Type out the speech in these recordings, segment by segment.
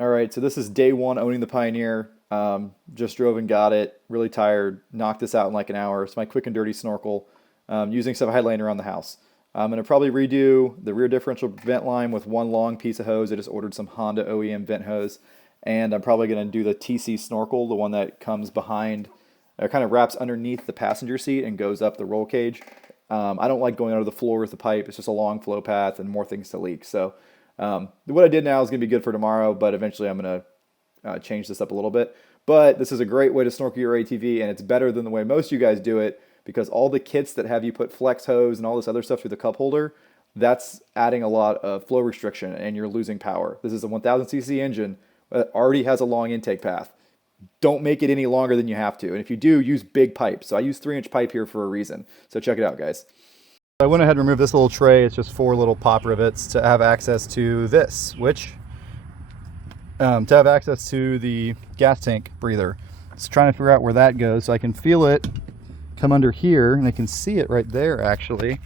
All right, so this is day one owning the Pioneer. Just drove and got it. Really tired. Knocked this out in like an hour. It's my quick and dirty snorkel. Using stuff I had laying around the house. I'm gonna probably redo the rear differential vent line with one long piece of hose. I just ordered some Honda OEM vent hose, and I'm probably gonna do the TC snorkel, the one that comes behind, kind of wraps underneath the passenger seat and goes up the roll cage. I don't like going under the floor with the pipe. It's just a long flow path and more things to leak. So what I did now is going to be good for tomorrow, but eventually I'm going to change this up a little bit. But this is a great way to snorkel your ATV, and it's better than the way most of you guys do it, because all the kits that have you put flex hose and all this other stuff through the cup holder, that's adding a lot of flow restriction and you're losing power. This is a 1000cc engine that already has a long intake path. Don't make it any longer than you have to. And if you do, use big pipes. So I use 3-inch pipe here for a reason. So check it out, guys. I went ahead and removed this little tray. It's just 4 little pop rivets to have access to this, which, to have access to the gas tank breather. Just trying to figure out where that goes so I can feel it come under here, and I can see it right there actually.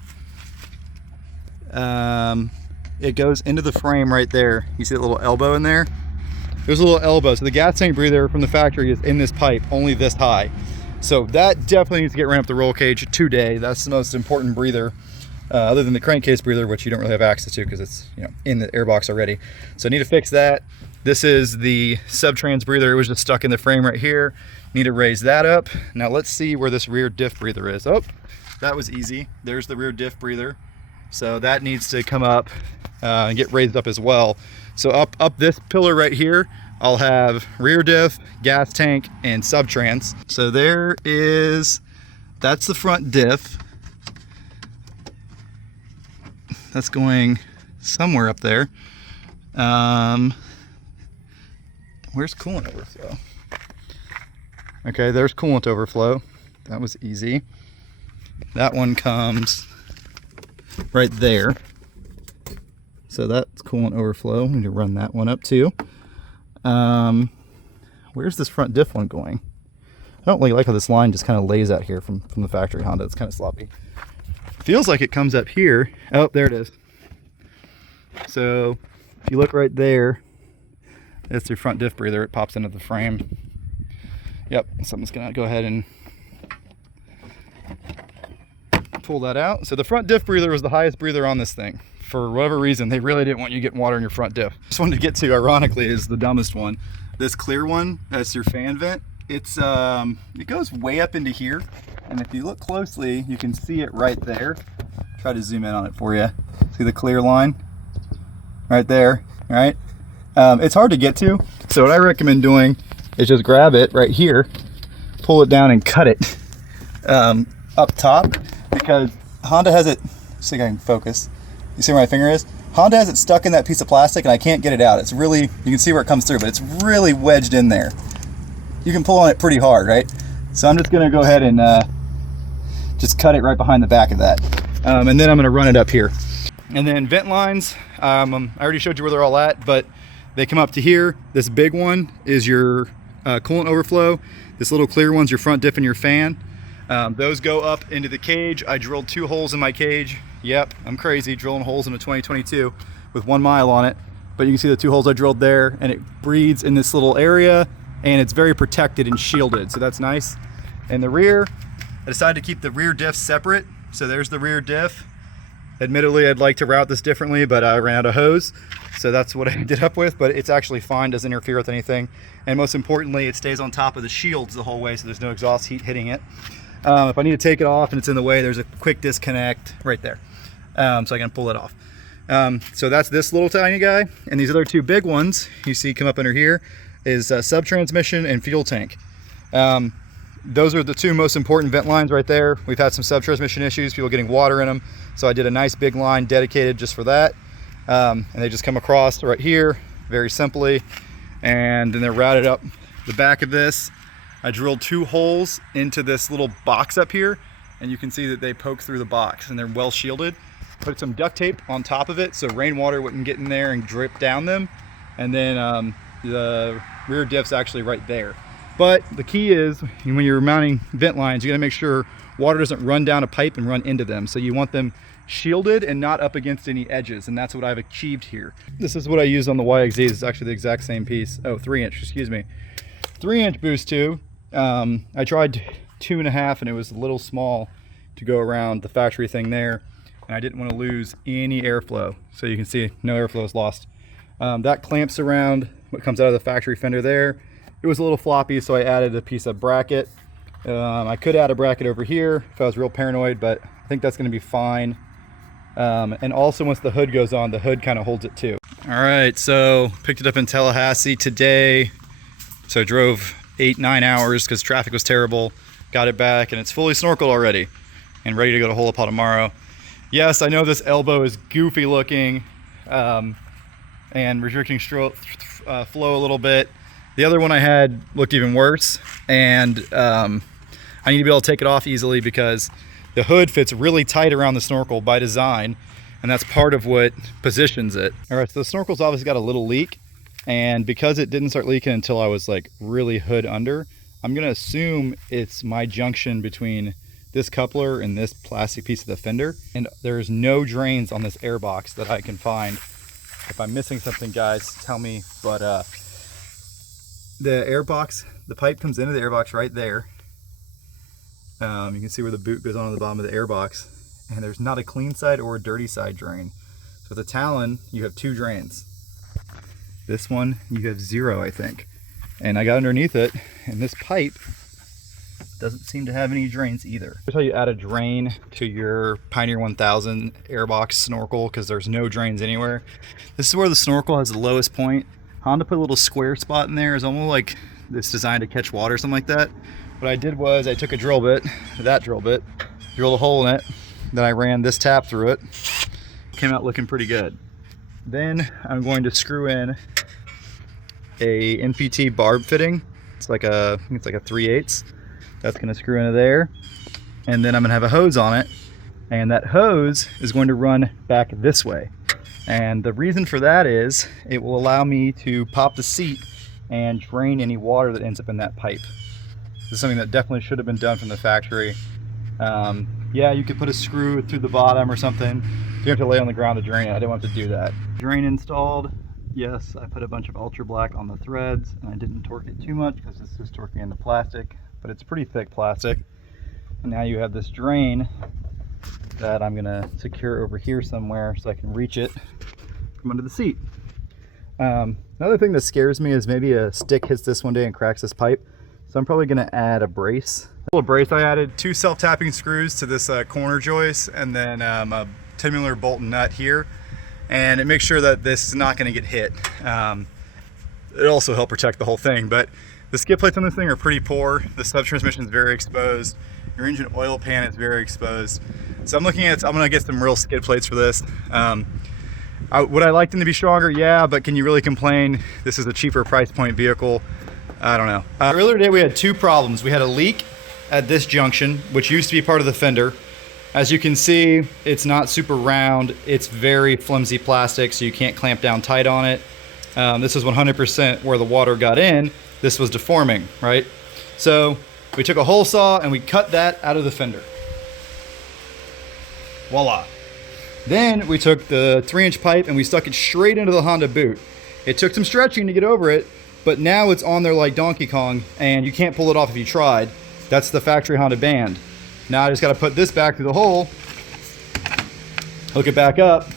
It goes into the frame right there. You see that little elbow in there? There's a little elbow. So the gas tank breather from the factory is in this pipe, only this high. So that definitely needs to get ran up the roll cage today. That's the most important breather, other than the crankcase breather, which you don't really have access to because it's in the airbox already. So I need to fix that. This is the sub-trans breather. It was just stuck in the frame right here. Need to raise that up. Now let's see where this rear diff breather is. Oh, that was easy. There's the rear diff breather. So that needs to come up and get raised up as well. So up this pillar right here, I'll have rear diff, gas tank, and sub-trans. So that's the front diff. That's going somewhere up there. Where's coolant overflow? Okay, there's coolant overflow. That was easy. That one comes right there. So that's coolant overflow. We need to run that one up too. Where's this front diff one going? I don't really like how this line just kind of lays out here from the factory Honda. It's kind of sloppy. Feels like it comes up here. Oh, there it is. So if you look right there, that's your front diff breather. It pops into the frame. Yep, something's gonna go ahead and pull that out. So the front diff breather was the highest breather on this thing. For whatever reason, they really didn't want you getting water in your front diff. This one to get to, ironically, is the dumbest one. This clear one, that's your fan vent. It's it goes way up into here, and if you look closely, you can see it right there. Try to zoom in on it for you. See the clear line right there, all right? It's hard to get to, so what I recommend doing is just grab it right here, pull it down, and cut it up top, because Honda has it. See if I can focus. You see where my finger is? Honda has it stuck in that piece of plastic and I can't get it out. It's really, you can see where it comes through, but it's really wedged in there. You can pull on it pretty hard, right? So I'm just gonna go ahead and just cut it right behind the back of that. And then I'm gonna run it up here. And then vent lines, I already showed you where they're all at, but they come up to here. This big one is your coolant overflow. This little clear one's your front diff and your fan. Those go up into the cage. I drilled 2 holes in my cage. Yep, I'm crazy drilling holes in a 2022 with 1 mile on it. But you can see the 2 holes I drilled there, and it breathes in this little area, and it's very protected and shielded, so that's nice. And the rear, I decided to keep the rear diff separate. So there's the rear diff. Admittedly, I'd like to route this differently, but I ran out of hose. So that's what I ended up with, but it's actually fine, doesn't interfere with anything. And most importantly, it stays on top of the shields the whole way, so there's no exhaust heat hitting it. If I need to take it off and it's in the way, there's a quick disconnect right there. So I can pull it off. So that's this little tiny guy. And these other 2 big ones you see come up under here is sub-transmission and fuel tank. Those are the 2 most important vent lines right there. We've had some sub-transmission issues, people getting water in them. So I did a nice big line dedicated just for that. And they just come across right here very simply. And then they're routed up the back of this. I drilled 2 holes into this little box up here, and you can see that they poke through the box and they're well shielded. Put some duct tape on top of it so rainwater wouldn't get in there and drip down them. And then the rear diff's actually right there. But the key is, when you're mounting vent lines, you gotta make sure water doesn't run down a pipe and run into them. So you want them shielded and not up against any edges, and that's what I've achieved here. This is what I use on the YXZ. It's actually the exact same piece. Oh, 3-inch, excuse me. 3-inch boost tube. I tried 2.5 and it was a little small to go around the factory thing there, and I didn't want to lose any airflow. So you can see no airflow is lost. That clamps around what comes out of the factory fender there. It was a little floppy, so I added a piece of bracket. I could add a bracket over here if I was real paranoid, but I think that's going to be fine. And also once the hood goes on, the hood kind of holds it too. All right, so picked it up in Tallahassee today. So I drove 8-9 hours because traffic was terrible. Got it back and it's fully snorkeled already and ready to go to Holopah tomorrow. Yes, I know this elbow is goofy looking and restricting flow a little bit. The other one I had looked even worse, and I need to be able to take it off easily because the hood fits really tight around the snorkel by design, and that's part of what positions it. All right, so the snorkel's obviously got a little leak, and because it didn't start leaking until I was like really hood under, I'm gonna assume it's my junction between this coupler and this plastic piece of the fender, and there's no drains on this air box that I can find. If I'm missing something, guys, tell me, but the air box, the pipe comes into the air box right there. You can see where the boot goes on the bottom of the air box, and there's not a clean side or a dirty side drain. So with the Talon, you have 2 drains. This one, you have 0, I think. And I got underneath it, and this pipe doesn't seem to have any drains either. Here's how you add a drain to your Pioneer 1000 airbox snorkel, because there's no drains anywhere. This is where the snorkel has the lowest point. Honda put a little square spot in there. It's almost like it's designed to catch water or something like that. What I did was I took a drill bit, drilled a hole in it, then I ran this tap through it. Came out looking pretty good. Then I'm going to screw in a NPT barb fitting. It's like a, I think it's like a 3/8. That's going to screw into there, and then I'm going to have a hose on it, and that hose is going to run back this way. And the reason for that is it will allow me to pop the seat and drain any water that ends up in that pipe. This is something that definitely should have been done from the factory. Yeah, you could put a screw through the bottom or something. You have to lay on the ground to drain it. I didn't want to do that. Drain installed. Yes, I put a bunch of ultra black on the threads, and I didn't torque it too much because this is torquing into plastic, but it's pretty thick plastic. And now you have this drain that I'm gonna secure over here somewhere so I can reach it from under the seat. Another thing that scares me is maybe a stick hits this one day and cracks this pipe. So I'm probably gonna add a brace. A little brace I added, 2 self-tapping screws to this corner joist, and then a 10mm bolt and nut here. And it makes sure that this is not gonna get hit. It'll also help protect the whole thing, but the skid plates on this thing are pretty poor. The sub-transmission is very exposed. Your engine oil pan is very exposed. So I'm gonna get some real skid plates for this. Would I like them to be stronger? Yeah, but can you really complain? This is a cheaper price point vehicle. I don't know. Earlier today we had 2 problems. We had a leak at this junction, which used to be part of the fender. As you can see, it's not super round. It's very flimsy plastic, so you can't clamp down tight on it. This is 100% where the water got in. This was deforming, right? So we took a hole saw and we cut that out of the fender. Voila. Then we took the 3-inch pipe and we stuck it straight into the Honda boot. It took some stretching to get over it, but now it's on there like Donkey Kong and you can't pull it off if you tried. That's the factory Honda band. Now I just gotta put this back through the hole, hook it back up,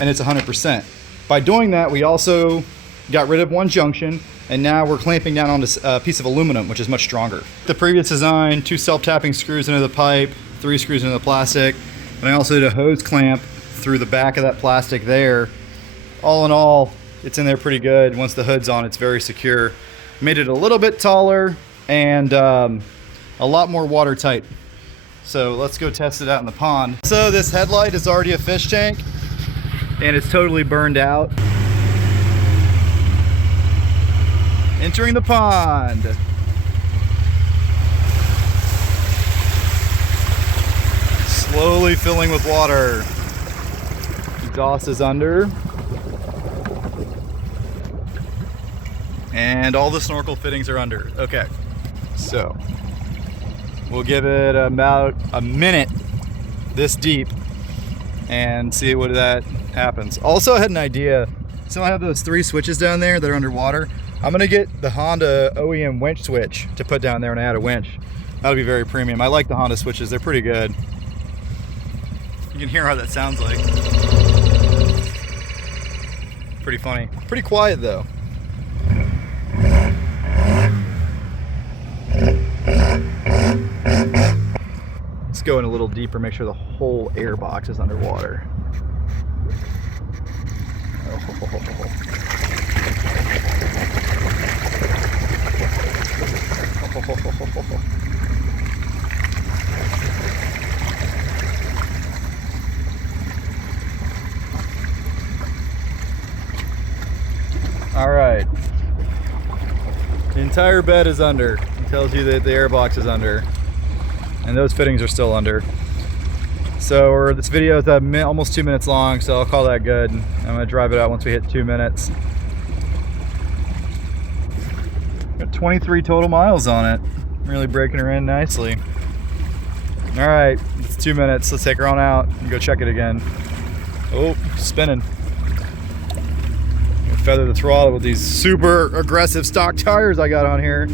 and it's 100%. By doing that, we also got rid of one junction, and now we're clamping down on this piece of aluminum, which is much stronger. The previous design, 2 self-tapping screws into the pipe, 3 screws into the plastic, and I also did a hose clamp through the back of that plastic there. All in all, it's in there pretty good. Once the hood's on, it's very secure. Made it a little bit taller and a lot more watertight. So let's go test it out in the pond. So this headlight is already a fish tank and it's totally burned out. Entering the pond. Slowly filling with water. Exhaust is under. And all the snorkel fittings are under. Okay, so we'll give it about a minute this deep and see what that happens. Also, I had an idea. So I have those 3 switches down there that are underwater. I'm gonna get the Honda OEM winch switch to put down there and add a winch. That'll be very premium. I like the Honda switches, they're pretty good. You can hear how that sounds like. Pretty funny. Pretty quiet though. Let's go in a little deeper, make sure the whole air box is underwater. All right. The entire bed is under. It tells you that the air box is under. And those fittings are still under. So this video is almost 2 minutes long, so I'll call that good. I'm gonna drive it out once we hit 2 minutes. Got 23 total miles on it. Really breaking her in nicely. All right, it's 2 minutes. Let's take her on out and go check it again. Oh, spinning. Feather the throttle with these super aggressive stock tires I got on here.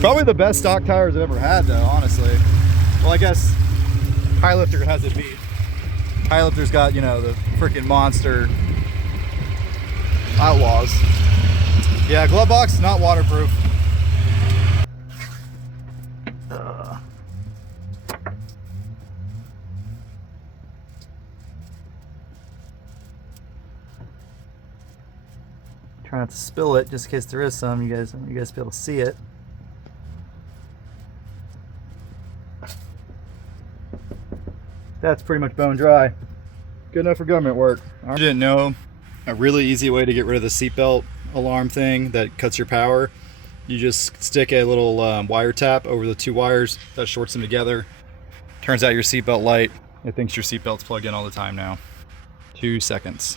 Probably the best stock tires I've ever had though, honestly. Well, I guess Highlifter has it beat. Highlifter's got, you know, the freaking monster Outlaws. Yeah, glove box, not waterproof. Try not to spill it, just in case there is some. You guys be able to see it. That's pretty much bone dry. Good enough for government work. I didn't know a really easy way to get rid of the seatbelt alarm thing that cuts your power. You just stick a little wire tap over the 2 wires that shorts them together. Turns out your seatbelt light. It thinks your seatbelt's plugged in all the time now. 2 seconds.